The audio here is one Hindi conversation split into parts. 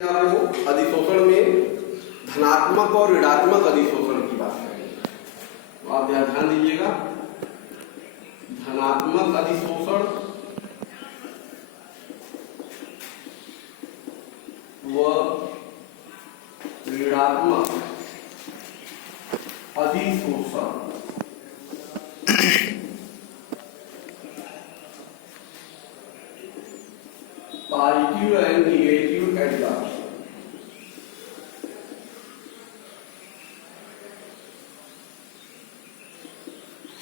आपको अधिशोषण में धनात्मक और ऋणात्मक अधिशोषण की बात करेंगे, तो आप ध्यान दीजिएगा। धनात्मक अधिशोषण व ऋणात्मक अधिशोषण positive and negative adsorption.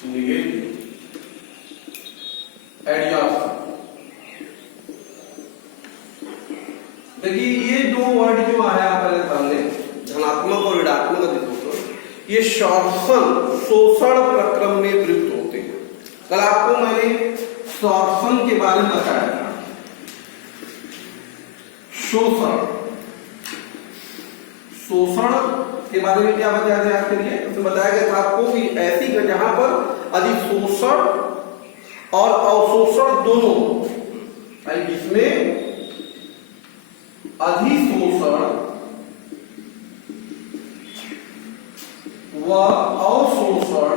Negative adsorption, देखिए ये दो वर्ड जो आया आपके सामने, धनात्मक और ऋणात्मक अधिशोषण, ये शोषण प्रक्रम में प्रयुक्त होते हैं। कल आपको मैंने शोषण के बारे में बताया था। शोषण के बारे में क्या बताया गया आपके लिए? उसमें बताया गया था आपको कि ऐसी जहां पर अधिशोषण और अवशोषण दोनों, जिसमें अधिशोषण व अवशोषण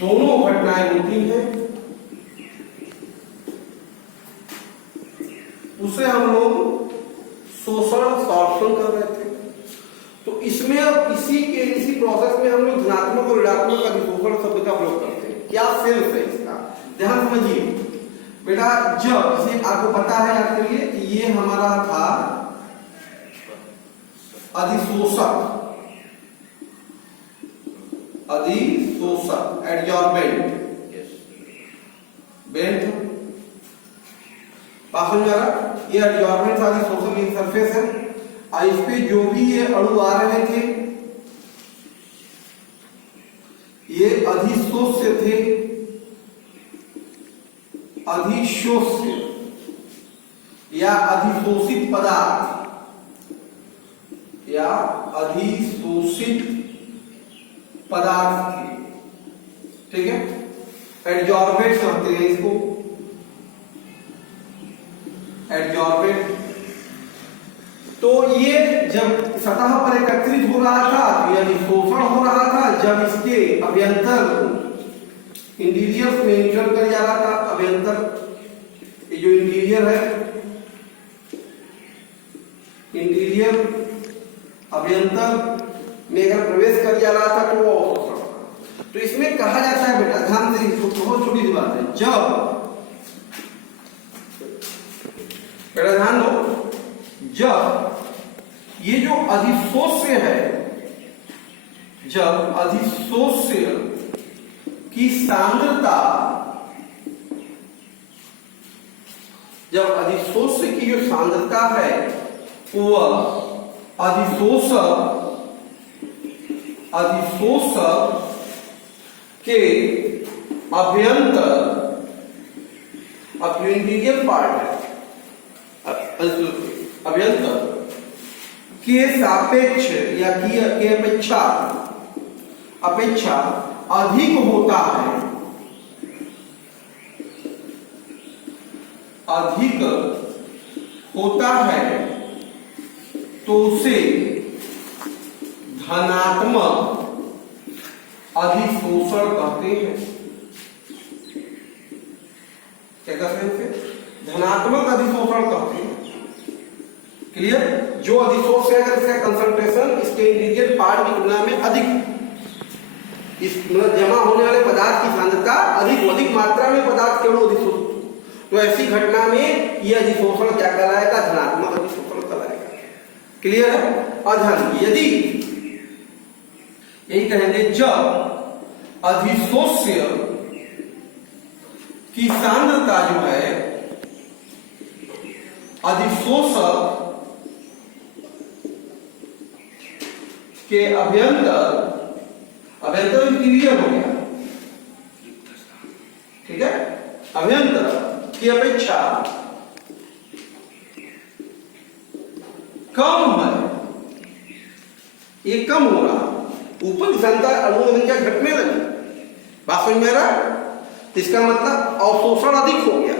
दोनों घटनाएं होती हैं, उसे हम लोग शोषण कर रहे थे। तो इसमें अब इसी प्रोसेस में हम लोग धनात्मक और ऋणात्मक अधिशोषण शब्द का प्रयोग करते हैं। क्या सेंस है इसका, ध्यान समझिए बेटा। जब इसे आपको पता है, याद करिए कि ये हमारा था अधिशोषक, एडजॉर्बेंट, बेंट पास हो जा रहा। ये एडजॉर्बेंट अधिशोषण की सरफेस है, और इस पे जो भी ये अणु आ रहे थे ये अधिशोष्य थे, अधिशोष्य या अधिशोषित पदार्थ या अधिशोषित पदार्थ थे, ठीक है। एडजॉर्बेंट कहते हैं इसको, एडजॉर्बेंट। तो ये जब सतह पर एकत्रित हो रहा था, यानी शोषण हो रहा था, जब इसके अभ्यंतर इंटीरियर में एंटर कर जा रहा था, अभ्यंतर ये जो इंटीरियर है, इंटीरियर अभ्यंतर में अगर प्रवेश कर जा रहा था तो वो अवशोषण। तो इसमें कहा जाता है बेटा, ध्यान से, बहुत छोटी सी बात है, जब बेटा ध्यान दो, जब ये जो अधिशोष्य है, जब अधिशोष्य की सांद्रता, जब अधिशोष्य की जो सांद्रता है वह अधिशोषक के अभ्यंतर, अब जो इंटीरियर पार्ट है अभ्यंतर के सापेक्ष या की अपेक्षा अधिक होता है, अधिक होता है, तो उसे धनात्मक अधिशोषण कहते हैं। क्या कहते हैं उसे? धनात्मक अधिशोषण कहते हैं। क्लियर? जो अधिशोष है, अगर इसका कंसंट्रेशन इसके इंटीरियर पार्ट की तुलना में अधिक, इस जमा होने वाले पदार्थ की सांद्रता अधिक मात्रा में पदार्थ केवल अधिशोषित, तो ऐसी घटना में यह अधिशोषण क्या कहलाएगा? धनात्मक अधिशोषण कहलाएगा। क्लियर है? और ध्यान, यदि यही कहेंगे, जब अधिशोष्य की सांद्रता जो है अधिशोषक के अभ्यंतर इंटीरियर हो गया, ठीक है, अभ्यंतर की अपेक्षा कम है, ये कम हो रहा, ऊपर की संख्या घटने लगी। बात समझ में आ रहा? इसका मतलब अवशोषण अधिक हो गया,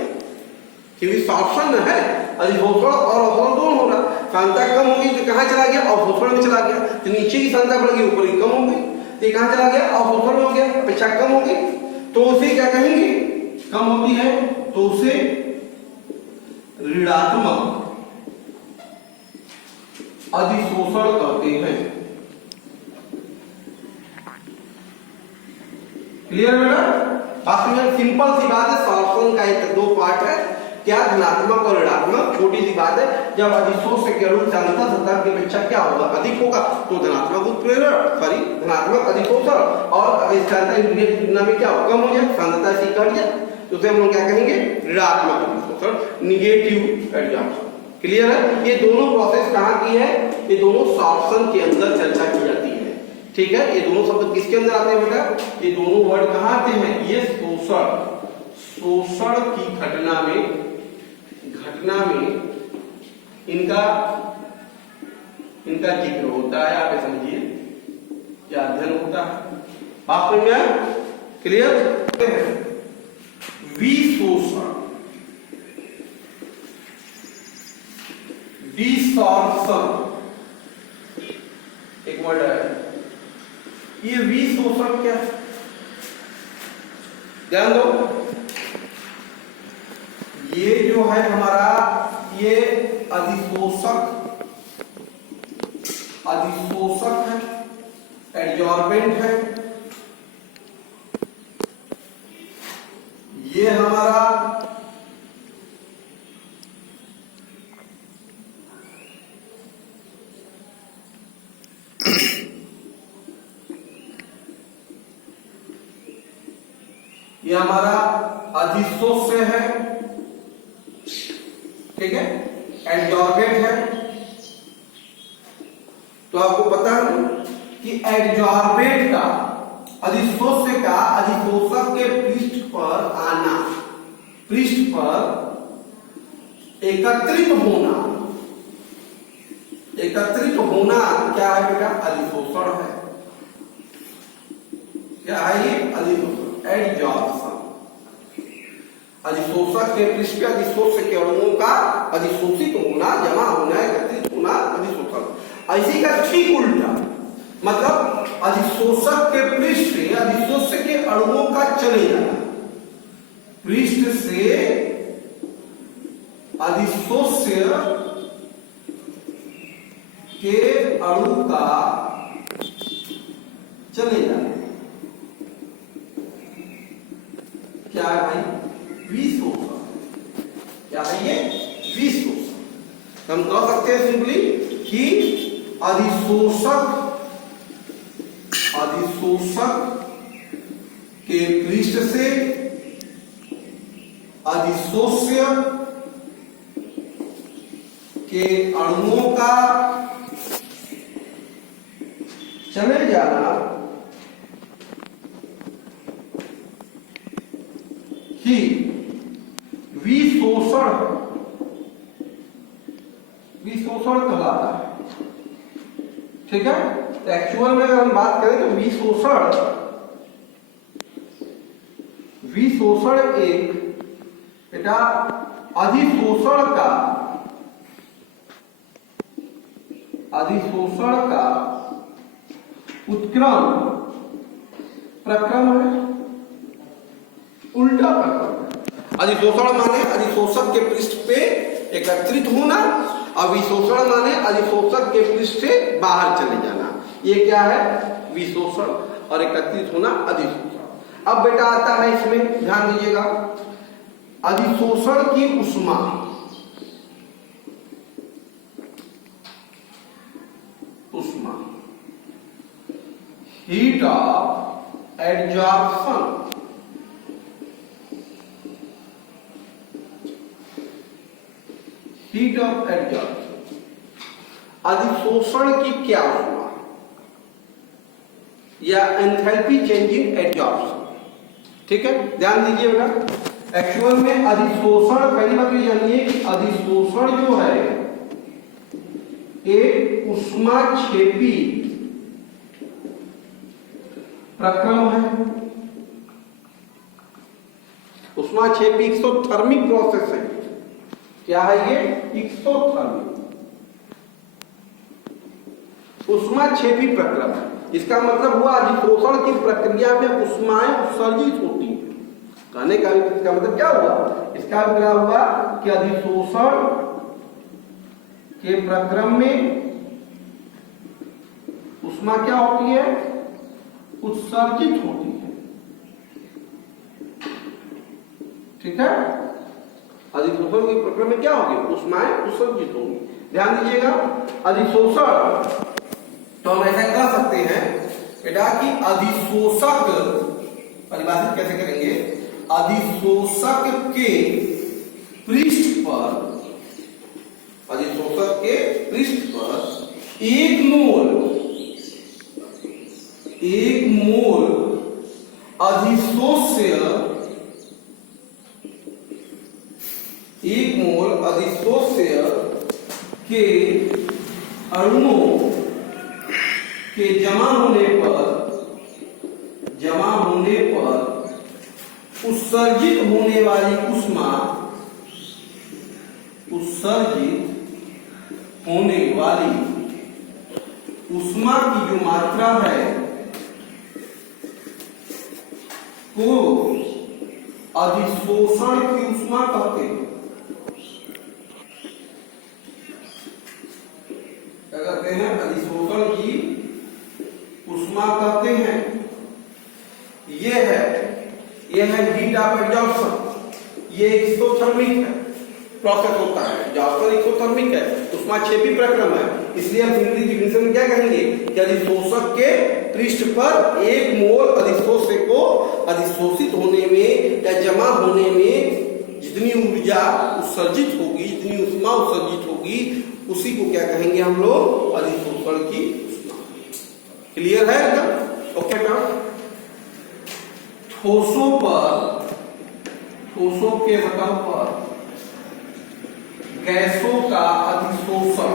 क्योंकि शोषण है अधिशोषण और अवशोषण दोनों हो रहा है। सांद्रता कम होगी तो कहाँ चला गया, अवशोषण में चला गया। तो नीचे की सांद्रता बढ़ गई, ऊपर की कम हो गई, तो कहाँ चला गया, अवशोषण में हो गया, अपेक्षा कम हो गई। तो उसे क्या कहेंगे, कम होती है तो उसे ऋणात्मक अधिशोषण कहते हैं। क्लियर है बेटा? वास्तव में सिंपल सी बात है, सॉल्यूशन का एक दो पार्ट है, क्या धनात्मक और ऋणात्मक। छोटी सी बात है, जब अधिशोष के अणु सांद्रता सतह की अपेक्षा क्या होगा, अधिक होगा तो धनात्मक उत्प्रेरण, सॉरी धनात्मक अधिशोषण, और सांद्रता इंद्रिय की तुलना में क्या होगा, कम हो जाए, सांद्रता ऐसी घट जाए, तो उसे हम लोग क्या कहेंगे, ऋणात्मक अधिशोषण, निगेटिव एडजॉर्प्शन। क्लियर है? ये दोनों प्रोसेस कहाँ की है, ये दोनों सॉल्यूशन के अंदर चर्चा की जाती है। ठीक है, ये दोनों शब्द किसके अंदर आते हैं बेटा, ये दोनों वर्ड कहाँ आते हैं, ये शोषण की घटना में इनका जिक्र होता है। आप समझिए क्या अध्ययन होता है, बात समझ में आया? क्लियर? विशोषण, विसर्जन एक वर्ड है, ये विशोषण क्या है, ध्यान दो। ये जो है हमारा, ये अधिशोषक है, एडजॉर्बेंट है। ये हमारा अधिशोष्य है, ठीक है, एडजॉर्बेंट है। तो आपको पता है कि एडजॉर्बेंट का, अधिशोष्य का अधिशोषक के पृष्ठ पर आना, पृष्ठ पर एकत्रित होना क्या है बेटा, अधिशोषण है। क्या है ये, अधिशोषण, एडजॉर्प्शन। अधिशोषक के पृष्ठ पे अधिशोष्य के अणुओं का अधिशोषित होना, जमा होना, एकत्रित होना, अधिशोषण। इसी का ठीक उल्टा, मतलब अधिशोषक के पृष्ठ से अधिशोष्य के अणुओं का चले जाना, पृष्ठ से अधिशोष्य के अणु का चले जाना, क्या है भाई, विशोषण। क्या है ये, विशोषण। हम कह सकते हैं सिंपली कि अधिशोषक के पृष्ठ से अधिशोष्य के अणुओं का चले जाना ही विशोषण कहलाता है। ठीक है, तो एक्चुअल में अगर हम बात करें तो विशोषण एक बेटा अधिशोषण का उत्क्रम प्रक्रम है, उल्टा प्रक्रम। अधिशोषण माने अधिशोषक के पृष्ठ पे एकत्रित होना, और विशोषण माने अधिशोषक के पृष्ठ से बाहर चले जाना। ये क्या है, विशोषण, और एकत्रित होना अधिशोषण। अब बेटा आता है इसमें, ध्यान दीजिएगा, अधिशोषण की ऊष्मा, heat of adsorption, heat of adsorption, अधिशोषण की क्या ऊष्मा या एंथैल्पी चेंजिंग एडजॉर्प्शन। ठीक है, ध्यान दीजिए बेटा, एक्चुअल में अधिशोषण, पहली बात ये जानिए कि अधिशोषण जो है एक ऊष्माक्षेपी प्रक्रम है। ऊष्माक्षेपी एक्सोथर्मिक प्रोसेस है। क्या है एक्सोथर्मिक, उष्माक्षेपी प्रक्रम। इसका मतलब हुआ अधिशोषण की प्रक्रिया में उष्माएं उत्सर्जित होती हैं। कहने का इसका मतलब क्या हुआ? इसका मतलब हुआ कि अधिशोषण के प्रक्रम में उष्मा क्या होती है? उत्सर्जित होती है। ठीक है, अधिशोषण के प्रक्रम में क्या होगी? उष्माएं उत्सर्जित होंगी। ध्यान दीजिएगा, अधिशोषण तो हम ऐसा कह सकते हैं बेटा कि अधिशोषक, परिभाषित कैसे करेंगे? अधिशोषक के पृष्ठ पर, अधिशोषक के पृष्ठ पर एक मोल अधिशोष्य, एक मोल अधिशोष्य के अणुओं के जमा होने पर उत्सर्जित होने वाली उष्मा, उत्सर्जित होने वाली उष्मा की जो मात्रा है को अधिशोषण की उष्मा कहते हैं। क्या कहते हैं? अधिशोषण की उष्मा कहते हैं। ये है हीट ऑफ एब्जॉर्प्शन। ये एक्सोथर्मिक है, प्रोसेस होता है। एब्जॉर्प्शन एक्सोथर्मिक है, उष्माक्षेपी प्रक्रम है। इसलिए हम हिंदी डिफिनेशन में क्या कहेंगे कि अधिशोषक के पृष्ठ पर एक मोल अधिशोष्य को अधिशोषित होने में या जमा होने में जितनी ऊर्जा उत्सर्जित होगी, जितनी उष्मा उत्सर्जित होगी, उसी को क्या कहेंगे हम लोग? अधिशोषण की उष्मा। क्लियर है एकदम? ओके ना? ठोसों के सतह पर गैसों का अधिशोषण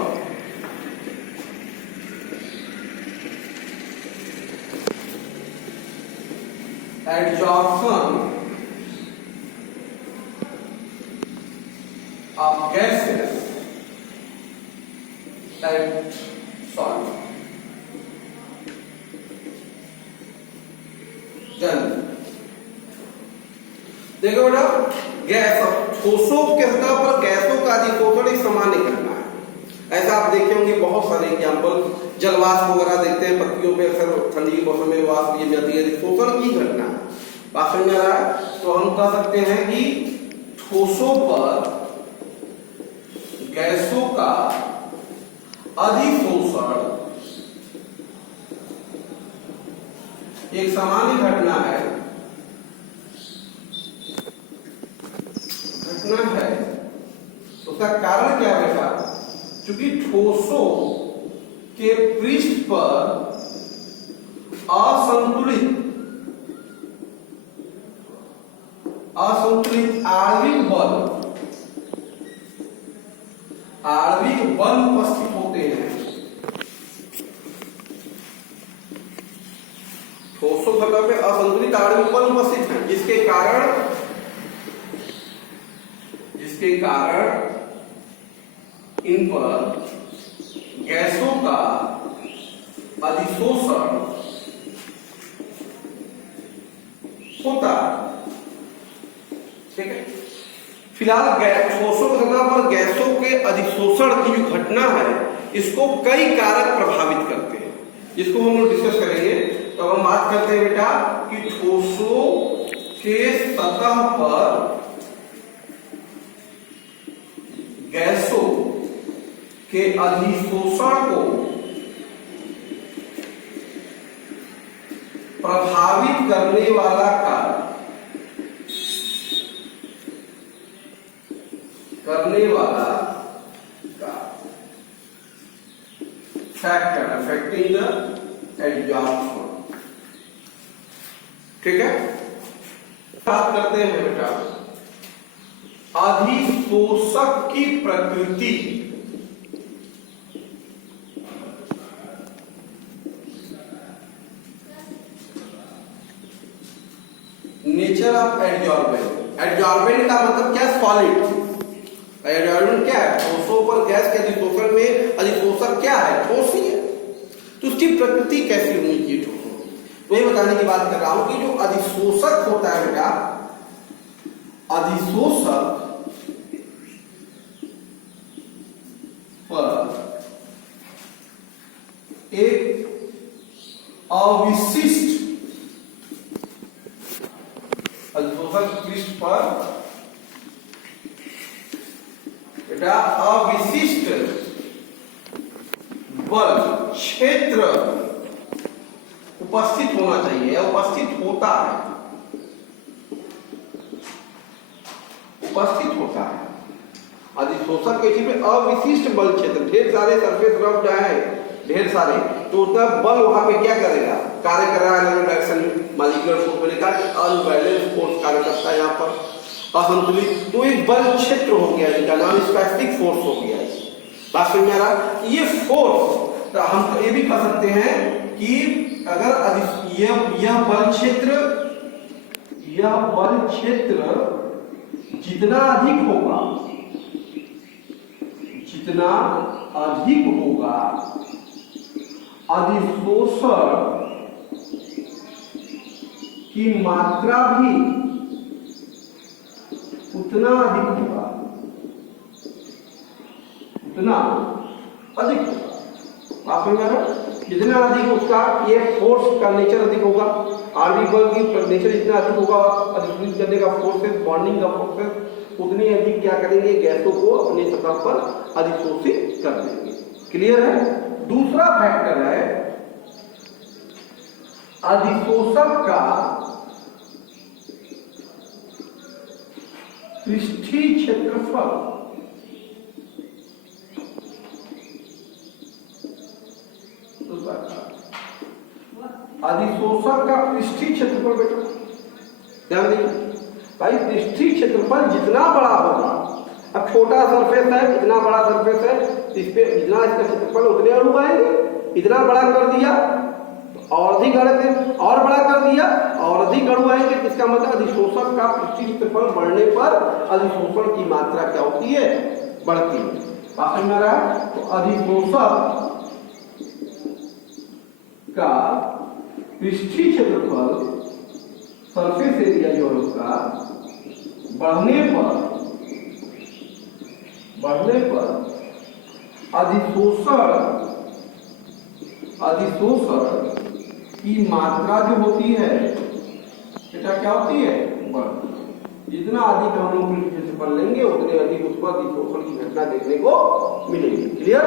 absorption of gases and solid. देखो बेटा, गैस, ठोसों के सतह पर गैसों का अधिशोषण एक सामान्य घटना है। ऐसा आप देखे होंगे बहुत सारे एग्जाम्पल, जलवाष्प वगैरह देखते हैं पत्तियों पे, अक्सर ठंडी के मौसम में वाष्प जम जाती है, अधिशोषण की घटना है। बात समझ आ रहा है? तो हम कह सकते हैं कि ठोसों पर गैसों का अधिशोषण एक सामान्य घटना है। उसका कारण क्या है बेटा? क्योंकि ठोसों के पृष्ठ पर असंतुलित आणविक बल उपस्थित होते हैं। ठोसों सतह पे असंतुलित आणविक बल उपस्थित हैं, जिसके कारण इन पर गैसों का अधिशोषण होता है। ठीक है, फिलहाल ठोसों की सतह पर गैसों के अधिशोषण की जो घटना है, इसको कई कारक प्रभावित करते हैं, जिसको हम लोग डिस्कस करेंगे। तो हम बात करते हैं बेटा कि ठोसों के सतह पर गैसों के अधिशोषण को प्रभावित करने वाला फैक्टर अफेक्टिंग द एब्जॉर्प्शन। ठीक है, बात करते हैं बेटा अधिशोषक की प्रकृति। Nature of adsorbent. एडजॉर्बेंट का मतलब क्या? सॉलिड। एडजॉर्बेंट क्या है? ठोसों पर गैस के अधिशोषण में अधिशोषक क्या है? ठोस ही है। तो उसकी प्रकृति कैसी होनी चाहिए ठोसों की, वही बताने की बात कर रहा हूं कि जो अधिशोषक होता है बेटा, अधिशोषक पर एक अविशिष्ट अधिशोषक पृष्ठ पर बेटा अविशिष्ट बल क्षेत्र उपस्थित होना चाहिए या उपस्थित होता है, उपस्थित होता है। अधिशोषक के चीज में अविशिष्ट बल क्षेत्र, ढेर सारे सरफेस रफ है, ढेर सारे, तो उतना बल वहां पे क्या करेगा? कार्य कर रहा है डायरेक्शन मॉलिक्यूलर फोर्स मैंने कहा कि अनबैलेंस फोर्स कार्य करता है यहाँ पर, असंतुलित। तो एक बल क्षेत्र हो गया, इनका नाम स्पेसिफिक फोर्स हो गया। बात समझ में आ रहा? ये फोर्स तो हम ये भी कह सकते हैं कि अगर यह बल क्षेत्र जितना अधिक होगा, जितना अधिक होगा, अधिशोषण की मात्रा भी उतना अधिक होगा, उतना अधिक होगा। आप समझ रहे हो? जितना अधिक उसका ये फोर्स का नेचर अधिक होगा, आरबी बल की नेचर जितना अधिक होगा, अधिशोषित करने का फोर्सेस, बॉन्डिंग का फोर्सेस उतनी अधिक क्या करेंगे? गैसों को अपनी सतह पर अधिशोषित कर देंगे। क्लियर है? दूसरा फैक्टर है अधिशोषक का पृष्ठीय क्षेत्रफल। अधिशोषक का पृष्ठीय क्षेत्रफल बेटा ध्यान दीजिए भाई, पृष्ठीय क्षेत्रफल जितना बड़ा होगा, अब छोटा सरफेस है, इतना बड़ा सरफेस है, इस पे जितना इसका क्षेत्रफल उतने अणु आएंगे। इतना बड़ा कर दिया और अधिक अणु, और बड़ा कर दिया और अधिक अणु आएंगे। इसका मतलब अधिशोषक का पृष्ठीय क्षेत्रफल बढ़ने पर अधिशोषण की मात्रा क्या होती है? बढ़ती है। समझ में आ रहा है? तो अधिशोषक का पृष्ठीय क्षेत्रफल, सरफेस एरिया जो है उसका बढ़ने पर अधिशोषण की मात्रा जो होती है बेटा क्या होती है? बढ़। जितना अधिक हम लोग पृष्ठीय क्षेत्रफल लेंगे उतने अधिक उस पर अधिशोषण की घटना देखने को मिलेगी। क्लियर?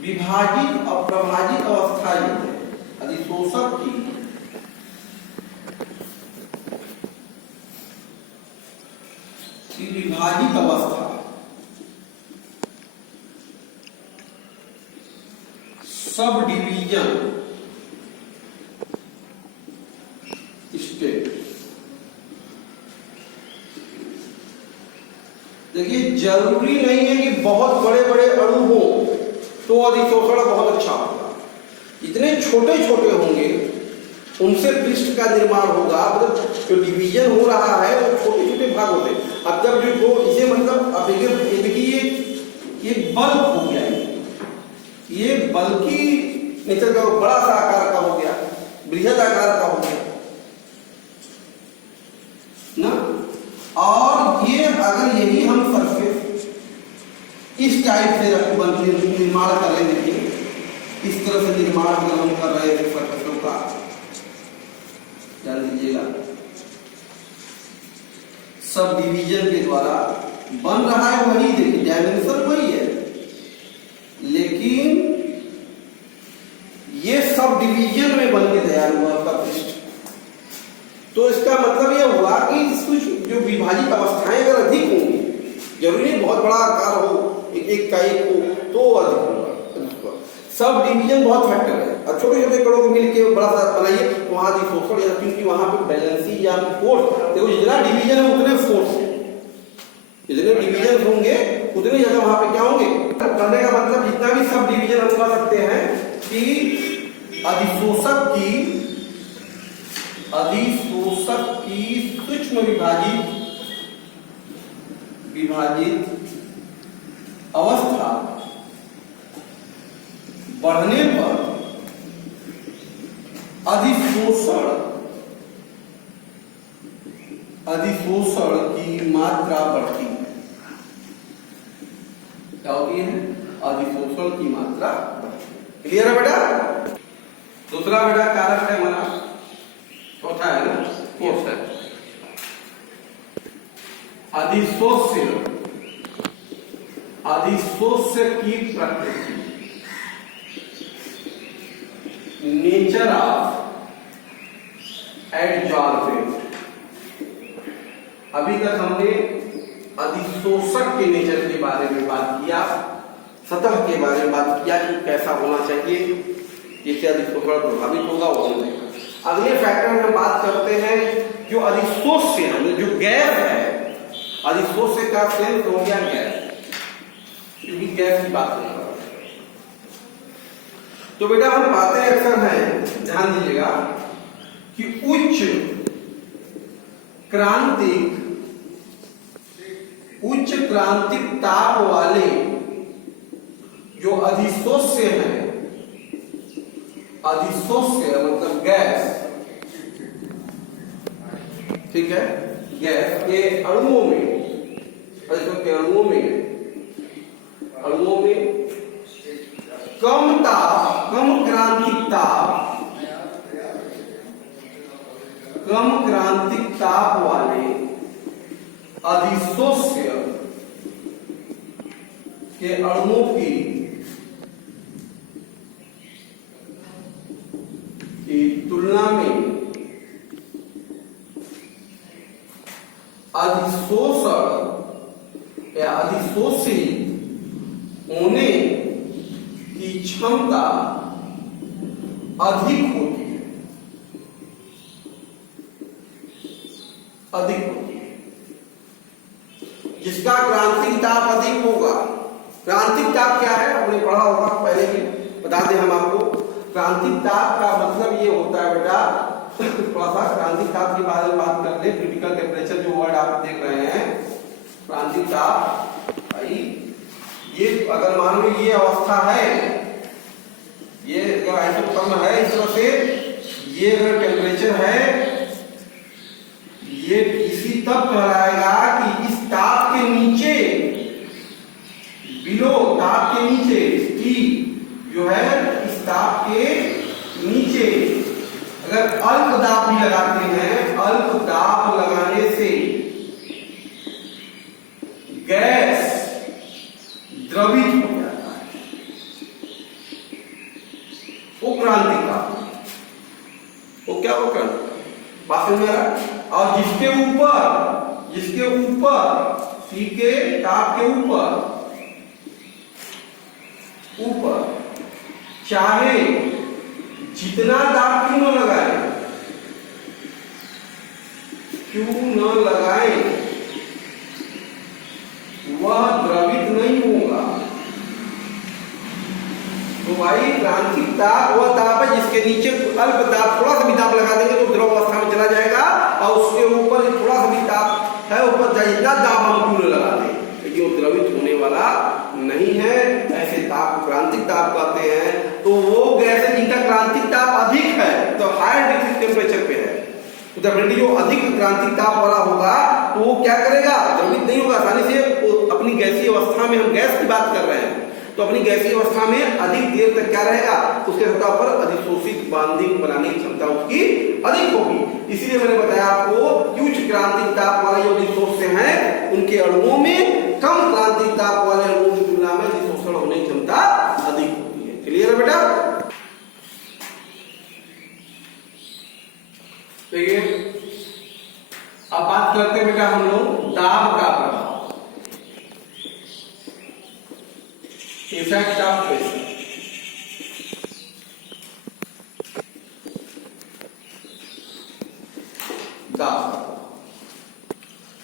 विभाजित और प्रभाजित अवस्था ये है अधिशोषक की विभाजित अवस्था, सब डिवीजन स्टेट। देखिए जरूरी नहीं है कि बहुत बड़े बड़े अणु हो तो अधिशोषण बहुत अच्छा होगा। इतने छोटे छोटे होंगे उनसे पृष्ठ का निर्माण होगा। मतलब जो डिवीजन हो रहा है वो छोटे छोटे भाग होते हैं। अब जब जो इसे मतलब अब देखिए ये बल्क हो गया, ये बल्कि नेचर का बड़ा सा आकार का हो गया, बृहद आकार का हो गया ना। और ये अगर यही हम सरफेस इस टाइप से निर्माण कर रहे थे, इस तरह से निर्माण अगर हम कर रहे थे सरफेसों का, ध्यान दीजिएगा सब डिवीजन के द्वारा बन रहा है वही, देखिए डायमेंशन वही है, लेकिन ये सब डिवीजन में बन के तैयार हुआ आपका पृष्ठ। तो इसका मतलब यह हुआ कि कुछ जो विभाजित अवस्थाएं अगर अधिक होंगी, जरूरी नहीं बहुत बड़ा आकार हो, एक का एक हो तो अधिक होगा। सब डिवीजन बहुत फैक्टर है। अब छोटे छोटे कणों को मिलकर बड़ा सा बनाइए, वहां अधिशोषण या क्योंकि वहां पे बैलेंसी या फोर्स, देखो जितना डिवीजन है उतने फोर्स है, जितने डिवीजन होंगे उतने ज्यादा वहां पे क्या होंगे। करने का मतलब जितना भी सब डिवीजन हम कर सकते हैं कि अधिशोषक की सूक्ष्म विभाजित अवस्था बढ़ने पर अधिशोषण की मात्रा बढ़ती है। क्या होती है? अधिशोषण की मात्रा बढ़ती है। क्लियर है बेटा? दूसरा बेटा कारक है हमारा, चौथा है ना, फोर्थ है अधिशोष्य की प्रकृति, नेचर ऑफ एडजॉर्बेंट। अभी तक हमने अधिशोषक के नेचर के बारे में बात किया, सतह के बारे में बात किया कि कैसा होना चाहिए, जिससे अधिशोषण प्रभावित होगा वो होगा। अगले फैक्टर में हम बात करते हैं जो अधिशोष्य है, जो गैस है। अधिशोष्य का सेंस हो गया गैस, क्योंकि गैस की बात कर रहा है। तो बेटा हम बातें अक्सर हैं, ध्यान दीजिएगा कि उच्च क्रांतिक ताप वाले जो अधिशोष्य हैं, अधिशोष्य मतलब गैस, ठीक है, गैस के अणुओं में, कम क्रांतिक ताप वाले अधिशोष्य के अणुओं की तुलना में अधिशोषण या अधिशोषी होने की क्षमता अधिक होती है, जिसका क्रांतिक ताप अधिक होगा। क्रांतिक ताप क्या है आपने पढ़ा होगा पहले भी, बता दें हम आपको। क्रांतिक ताप का मतलब ये होता है बेटा, थोड़ा सा क्रांतिक ताप के बारे में बात कर ले। क्रिटिकल टेम्परेचर जो वर्ड आप देख रहे हैं, क्रांतिक ताप भाई, ये अगर मान लो ये अवस्था है, ये अगर आइसोटर्म है इस तरह से, ये अगर टेम्परेचर है, ये इसी तब कहलाएगा कि इस ताप के नीचे, बिलो ताप के नीचे, T जो है इस ताप के नीचे अगर अल्प दाब भी लगाते हैं, अल्प दाब लगाने से गैस द्रवित हो जाता है, वो क्रांतिक ताप, वो क्या वो क्रांतिक बात में आ रहा है। और जिसके ऊपर सी के ताप के ऊपर चाहे जितना दाब क्यों न लगाए, वह द्रवित नहीं होगा। तो भाई क्रांतिक ताप वह ताप है जिसके नीचे अल्प दाब, थोड़ा सा भी दाब लगा देंगे तो द्रव अवस्था में चला जाएगा, और उसके ऊपर थोड़ा सा भी ताप है, ऊपर जितना दाब हम क्यों न लगा दें, लेकिन वो द्रवित होने वाला नहीं है। ऐसे ताप क्रांतिक ताप कहते हैं। तो वो गैस है जिनका क्रांतिक ताप अधिक है, तो हायर डिग्री टेम्परेचर पे है, तो डेफिनेटली जो अधिक क्रांतिक ताप वाला होगा तो वो क्या करेगा, द्रवित नहीं होगा आसानी से। अपनी गैसीय अवस्था में, हम गैस की बात कर रहे हैं, तो अपनी गैसीय अवस्था में अधिक देर तक क्या रहेगा, उसके सतह पर अधिशोषित बांधिंग बनाने की क्षमता उसकी अधिक होगी। इसीलिए मैंने बताया आपको कि उच्च क्रांतिक ताप वाले जो अधिशोष्य हैं, उनके अणुओं में कम क्रांतिक ताप वाले अणुओं की तुलना में अधिशोषण होने की क्षमता अधिक होती है। क्लियर है बेटा? देखिए अब बात करते हैं बेटा हम लोग दाब का प्रभाव, इफेक्ट ऑफ प्रेशर। दाब,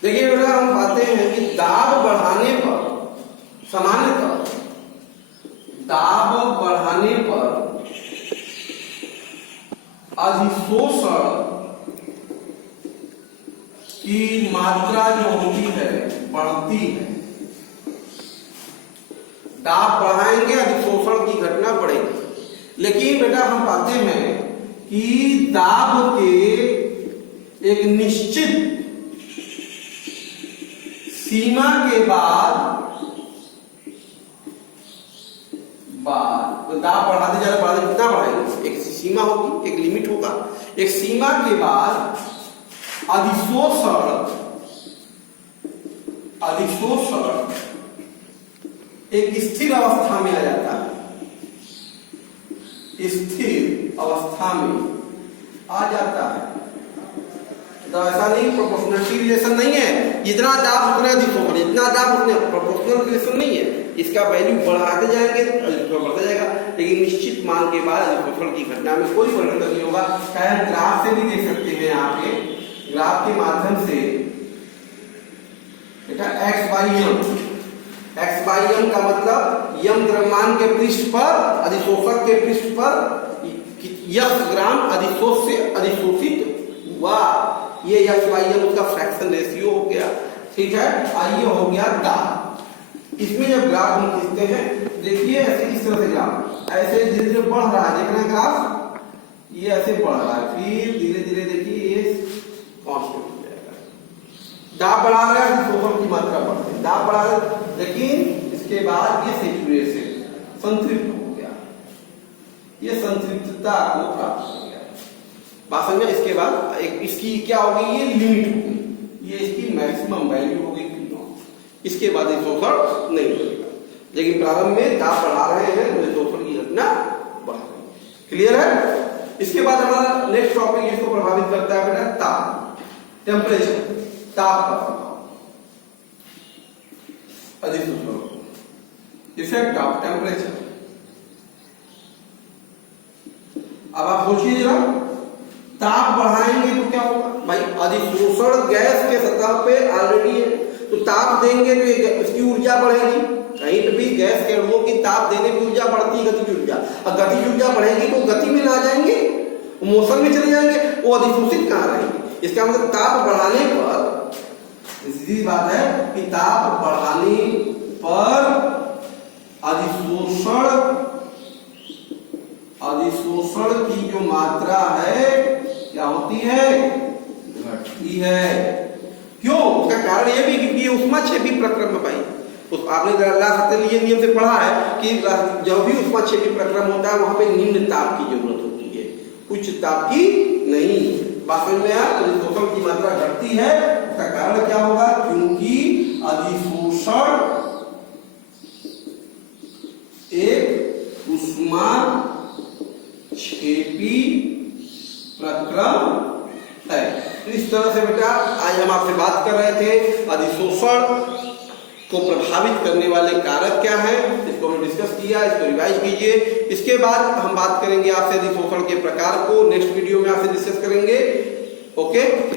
देखिए बेटा हम पाते हैं कि दाब बढ़ाने पर, सामान्यतः दाब बढ़ाने पर अधिशोषण की बढ़ती है। दाब बढ़ाएंगे अधिशोषण की घटना बढ़ेगी। लेकिन बेटा हम पाते हैं कि दाब के एक निश्चित सीमा के बाद तो दाब बढ़ाते जा रहे, कितना बढ़ाएंगे, एक सीमा होगी, एक लिमिट होगा। एक सीमा के बाद अधिशोषण एक स्थिर अवस्था में आ जाता है, स्थिर अवस्था में आ जाता है। तो ऐसा नहीं, प्रोपोर्शनलिटी रिलेशन नहीं है, जितना दाब उतना अधिशोषण, जितना दाब उतना, प्रोपोर्शनल रिलेशन नहीं है। इसका वैल्यू बढ़ाते जाएंगे तो बढ़ता जाएगा, लेकिन निश्चित मान के बाद अधिशोषण की घटना में कोई परिवर्तन नहीं होगा। चाहे हम ग्राफ से भी देख सकते हैं, यहाँ पे ग्राफ के माध्यम से बेटा x बाई m का मतलब यम द्रव्यमान के पृष्ठ पर, अधिशोषक के पृष्ठ पर यक्स ग्राम अधिशोष से अधिशोषित हुआ। ये x बाई m उसका फ्रैक्शन रेशियो हो गया, ठीक है। आइए हो गया दाब। इसमें जब ग्राफ हम खींचते हैं, देखिए ऐसे इस तरह से ग्राफ ऐसे धीरे धीरे बढ़ रहा है, देख रहे हैं ग्राफ, ये ऐसे बढ़ रहा है, फिर धीरे धीरे देखिए ये कांस्टेंट हो जाएगा। दाब बढ़ा रहे हैं, अधिशोषण की मात्रा बढ़ती है, दाब बढ़ा रहे, लेकिन इसके बाद ये सैचुरेशन संतृप्त हो गया, ये संतृप्तता को प्राप्त हो गया। बात समझे। इसके बाद एक इसकी क्या होगी, ये लिमिट होगी, ये इसकी मैक्सिमम वैल्यू होगी, इसके बाद अधिशोषण नहीं होगा। लेकिन प्रारंभ में दाब बढ़ा रहे हैं तो अधिशोषण की घटना बढ़ रही है। क्लियर है। इसके बाद हमारा नेक्स्ट टॉपिक जिसको प्रभावित करता है बेटा ताप, टेम्परेचर, ताप का प्रभाव, अधिशोषण, इफेक्ट ऑफ टेम्परेचर। अब आप सोचिए जरा, ताप बढ़ाएंगे तो क्या होगा भाई, अधिशोषण गैस के सतह पे ऑलरेडी है, तो ताप देंगे तो इसकी ऊर्जा बढ़ेगी। कहीं पे भी गैस के अणुओं की ताप देने की ऊर्जा बढ़ती है, गतिज ऊर्जा। और गतिज ऊर्जा बढ़ेगी तो गति में ना जाएंगे, मोशन में चले जाएंगे, वो अधिशोषित कहाँ रहेंगे। इसका मतलब ताप बढ़ाने पर, सीधी बात है कि ताप बढ़ाने पर अधिशोषण की जो मात्रा है क्या होती है, घटती है। क्यों? उसका कारण यह भी कि ऊष्माक्षेपी प्रक्रम में भाई, उस आपने लासत्य नियम से पढ़ा है कि जब भी ऊष्माक्षेपी प्रक्रम होता है वहां पे निम्न ताप की जरूरत होती है, उच्च ताप की नहीं। बात में अधिशोषण की मात्रा घटती है, उसका कारण क्या होगा, क्योंकि अधिशोषण एक ऊष्माक्षेपी प्रक्रम है। इस तरह से बेटा आज हम आपसे बात कर रहे थे अधिशोषण को प्रभावित करने वाले कारक क्या हैं, इसको हमने डिस्कस किया, इसको रिवाइज कीजिए। इसके बाद हम बात करेंगे आपसे अधिशोषण के प्रकार को, नेक्स्ट वीडियो में आपसे डिस्कस करेंगे। ओके।